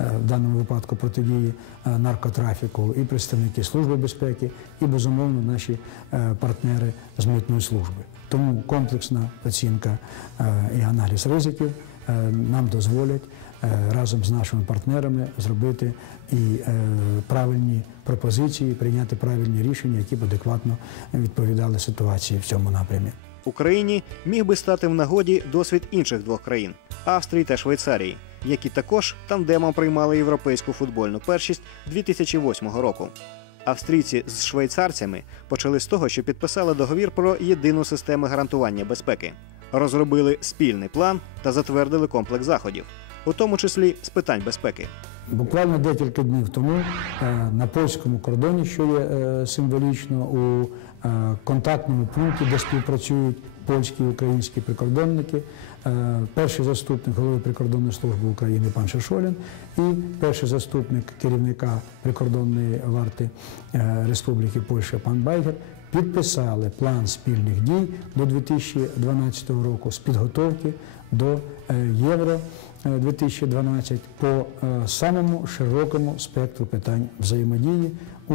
е, в даному випадку протидії е, наркотрафіку, і представники Служби безпеки, і безумовно наші е, партнери з митної служби. Тому комплексна оцінка і аналіз ризиків нам дозволять разом з нашими партнерами зробити і правильні пропозиції, прийняти правильні рішення, які б адекватно відповідали ситуації в цьому напрямі. Україні міг би стати в нагоді досвід інших двох країн Австрії та Швейцарії, які також тандемом приймали європейську футбольну першість 2008 року. Австрійці з швейцарцями почали з того, що підписали договір про єдину систему гарантування безпеки, розробили спільний план та затвердили комплекс заходів, у тому числі з питань безпеки. Буквально декілька днів тому е, на польському кордоні, що є е, символічно, у е, контактному пункті, де співпрацюють польські і українські прикордонники, е, перший заступник голови прикордонної служби України пан Шершолін і перший заступник керівника прикордонної варти е, Республіки Польща пан Байгер підписали план спільних дій до 2012 року з підготовки до е, Євро е, 2012 по самому широкому спектру питань взаємодії у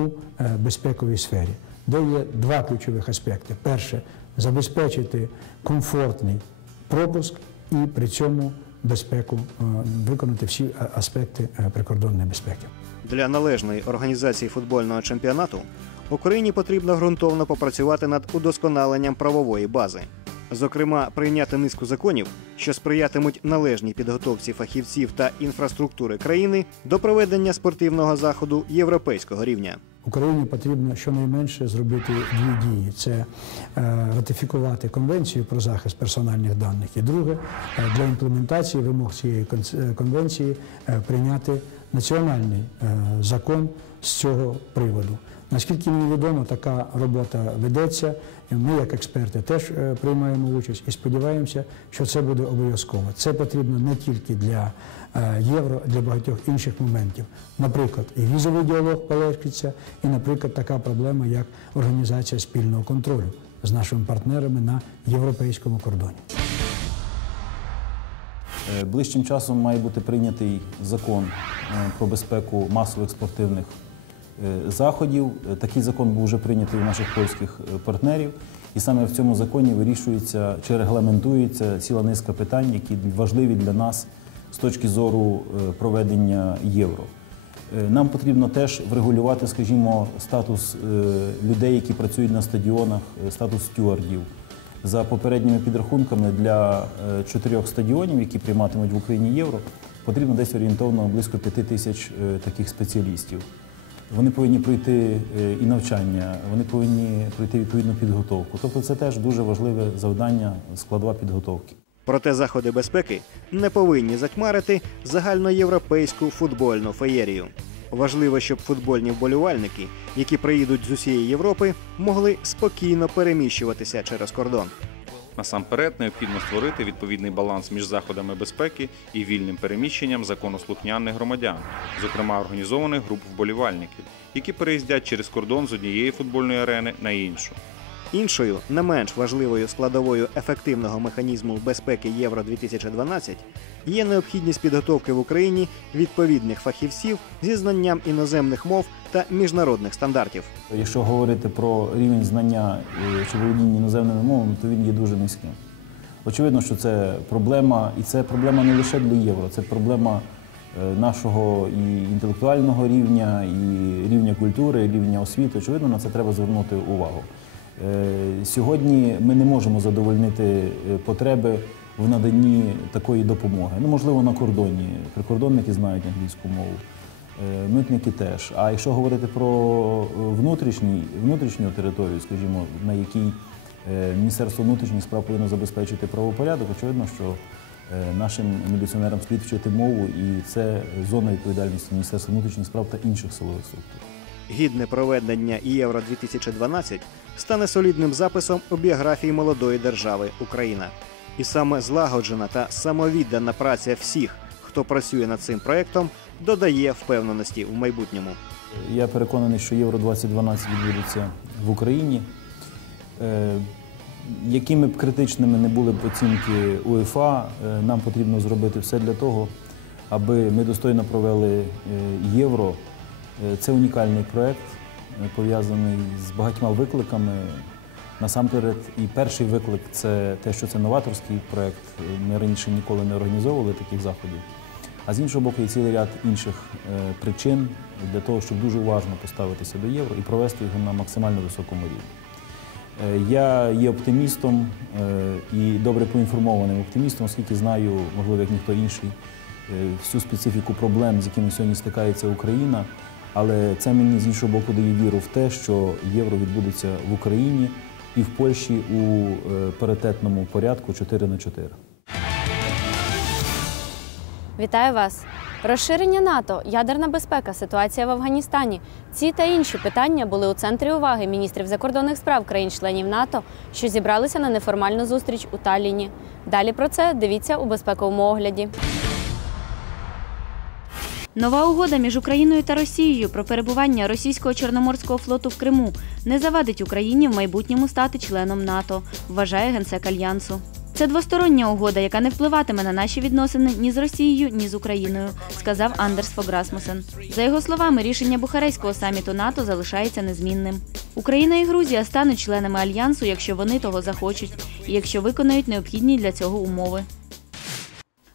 безпековій сфері, де є два ключових аспекти: перше забезпечити комфортний пропуск і при цьому безпеку е, виконати всі е, аспекти е, прикордонної безпеки. Для належної організації футбольного чемпіонату Україні потрібно ґрунтовно попрацювати над удосконаленням правової бази. Зокрема, прийняти низку законів, що сприятимуть належній підготовці фахівців та інфраструктури країни до проведення спортивного заходу європейського рівня. Україні потрібно щонайменше зробити дві дії: це е, ратифікувати конвенцію про захист персональних даних. І друге, е, для імплементації вимог цієї е, конвенції прийняти національний закон з цього приводу. Наскільки мені відомо, така робота ведеться. Ми, як експерти, теж е, приймаємо участь і сподіваємося, що це буде обов'язково. Це потрібно не тільки для е, євро, для багатьох інших моментів. Наприклад, і візовий діалог полегшиться, і, наприклад, така проблема, як організація спільного контролю з нашими партнерами на європейському кордоні. Е, Ближчим часом має бути прийнятий закон про безпеку масових спортивних заходів. Е, Такий закон був вже прийнятий у наших польських е, партнерів. І саме в цьому законі вирішується чи регламентується ціла низка питань, які важливі для нас з точки зору е, проведення євро. Е, Нам потрібно теж врегулювати, скажімо, статус е, людей, які працюють на стадіонах, е, статус стюардів. За попередніми підрахунками для е, чотирьох стадіонів, які прийматимуть в Україні євро, потрібно десь орієнтовно близько п'яти тисяч е, таких спеціалістів. Вони повинні пройти е, і навчання, вони повинні пройти відповідну підготовку. Тобто це теж дуже важливе завдання, складова підготовки. Проте заходи безпеки не повинні затьмарити загальноєвропейську футбольну феєрію. Важливо, щоб футбольні вболівальники, які приїдуть з усієї Європи, могли спокійно переміщуватися через кордон. Насамперед необхідно створити відповідний баланс між заходами безпеки і вільним переміщенням законослухняних громадян, зокрема організованих груп вболівальників, які переїздять через кордон з однієї футбольної арени на іншу. Іншою, не менш важливою складовою ефективного механізму безпеки Євро 2012 є необхідність підготовки в Україні відповідних фахівців зі знанням іноземних мов та міжнародних стандартів. Якщо говорити про рівень знання е, чи володіння іноземними мовами, то він є дуже низьким. Очевидно, що це проблема, і це проблема не лише для євро, це проблема е, нашого і інтелектуального рівня, і рівня культури, і рівня освіти. Очевидно, на це треба звернути увагу. Е, Сьогодні ми не можемо задовольнити потреби в наданні такої допомоги. Ну, можливо, на кордоні. Прикордонники знають англійську мову. Е, Митники теж. А якщо говорити про е, внутрішню територію, скажімо, на якій е, Міністерство внутрішніх справ повинно забезпечити правопорядок, очевидно, що нашим міліціонерам слід вчити мову, і це зона відповідальності Міністерства внутрішніх справ та інших силових структур. Гідне проведення Євро 2012 стане солідним записом у біографії молодої держави Україна. І саме злагоджена та самовіддана праця всіх, хто працює над цим проектом, додає впевненості в майбутньому. Я переконаний, що Євро 2012 відбудеться в Україні. Е, Якими б критичними не були б оцінки УЄФА, е, нам потрібно зробити все для того, аби ми достойно провели е, євро. Це унікальний проєкт, е, пов'язаний з багатьма викликами. Насамперед, і перший виклик це те, що це новаторський проєкт. Ми раніше ніколи не організовували таких заходів. А з іншого боку, є цілий ряд інших е, причин для того, щоб дуже уважно поставитися до євро і провести його на максимально високому рівні. Е, Я є оптимістом е, і добре поінформованим оптимістом, оскільки знаю, можливо, як ніхто інший, всю специфіку проблем, з якими сьогодні стикається Україна. Але це мені з іншого боку дає віру в те, що євро відбудеться в Україні і в Польщі у е, паритетному порядку 4 на 4. Вітаю вас! Розширення НАТО, ядерна безпека, ситуація в Афганістані. Ці та інші питання були у центрі уваги міністрів закордонних справ країн-членів НАТО, що зібралися на неформальну зустріч у Талліні. Далі про це дивіться у безпековому огляді. Нова угода між Україною та Росією про перебування російського чорноморського флоту в Криму не завадить Україні в майбутньому стати членом НАТО, вважає генсек альянсу. Це двостороння угода, яка не впливатиме на наші відносини ні з Росією, ні з Україною, сказав Андерс Фог Расмусен. За його словами, рішення Бухарестського саміту НАТО залишається незмінним. Україна і Грузія стануть членами альянсу, якщо вони того захочуть, і якщо виконають необхідні для цього умови.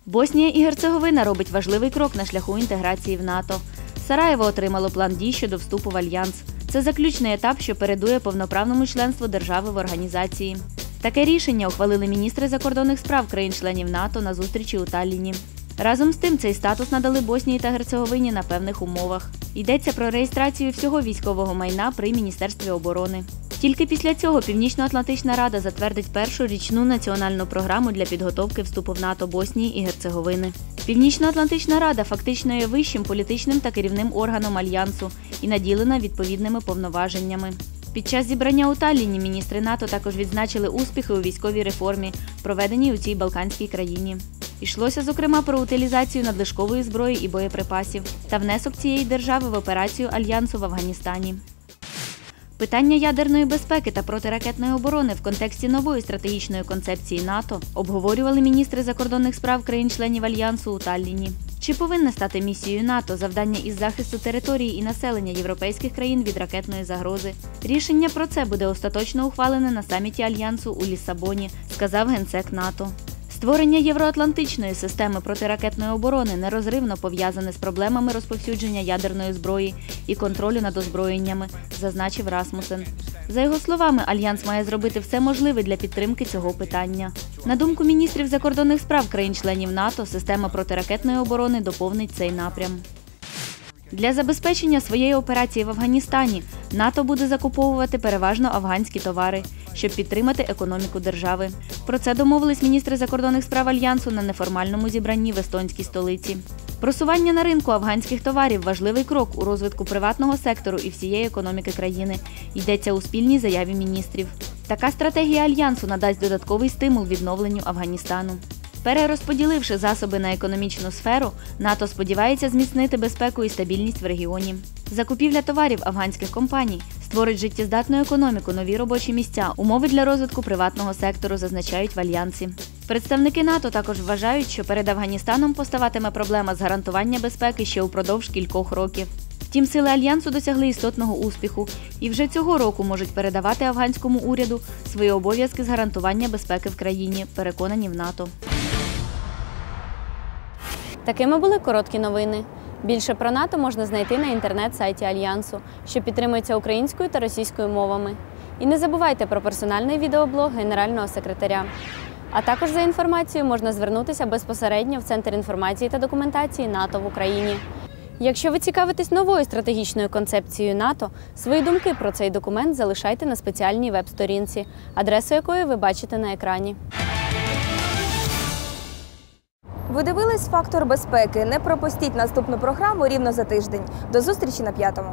Боснія і Герцеговина робить важливий крок на шляху інтеграції в НАТО. Сараєво отримало план дій щодо вступу в альянс. Це заключний етап, що передує повноправному членству держави в організації. Таке рішення ухвалили міністри закордонних справ країн-членів НАТО на зустрічі у Талліні. Разом з тим, цей статус надали Боснії та Герцеговині на певних умовах. Йдеться про реєстрацію всього військового майна при Міністерстві оборони. Тільки після цього Північно-Атлантична Рада затвердить першу річну національну програму для підготовки вступу в НАТО Боснії і Герцеговини. Північно-Атлантична Рада фактично є вищим політичним та керівним органом альянсу і наділена відповідними повноваженнями. Під час зібрання у Талліні міністри НАТО також відзначили успіхи у військовій реформі, проведеній у цій балканській країні. Йшлося зокрема про утилізацію надлишкової зброї і боєприпасів та внесок цієї держави в операцію альянсу в Афганістані. Питання ядерної безпеки та протиракетної оборони в контексті нової стратегічної концепції НАТО обговорювали міністри закордонних справ країн-членів альянсу у Талліні. Чи повинна стати місією НАТО завдання із захисту території і населення європейських країн від ракетної загрози? Рішення про це буде остаточно ухвалене на саміті альянсу у Лісабоні, сказав генсек НАТО. Створення євроатлантичної системи протиракетної оборони нерозривно пов'язане з проблемами розповсюдження ядерної зброї і контролю над озброєннями, зазначив Расмусен. За його словами, альянс має зробити все можливе для підтримки цього питання. На думку міністрів закордонних справ країн-членів НАТО, система протиракетної оборони доповнить цей напрям. Для забезпечення своєї операції в Афганістані НАТО буде закуповувати переважно афганські товари, щоб підтримати економіку держави. Про це домовились міністри закордонних справ альянсу на неформальному зібранні в естонській столиці. Просування на ринку афганських товарів важливий крок у розвитку приватного сектору і всієї економіки країни. Йдеться у спільній заяві міністрів. Така стратегія альянсу надасть додатковий стимул відновленню Афганістану. Перерозподіливши засоби на економічну сферу, НАТО сподівається зміцнити безпеку і стабільність в регіоні. Закупівля товарів афганських компаній створить життєздатну економіку, нові робочі місця, умови для розвитку приватного сектору, зазначають в альянсі. Представники НАТО також вважають, що перед Афганістаном поставатиме проблема з гарантування безпеки ще упродовж кількох років. Втім, сили альянсу досягли істотного успіху і вже цього року можуть передавати афганському уряду свої обов'язки з гарантування безпеки в країні, переконані в НАТО. Такими були короткі новини. Більше про НАТО можна знайти на інтернет-сайті Альянсу, що підтримується українською та російською мовами. І не забувайте про персональний відеоблог генерального секретаря. А також за інформацією можна звернутися безпосередньо в Центр інформації та документації НАТО в Україні. Якщо ви цікавитесь новою стратегічною концепцією НАТО, свої думки про цей документ залишайте на спеціальній веб-сторінці, адресу якої ви бачите на екрані. Ви дивились фактор безпеки. Не пропустіть наступну програму рівно за тиждень. До зустрічі на п'ятому.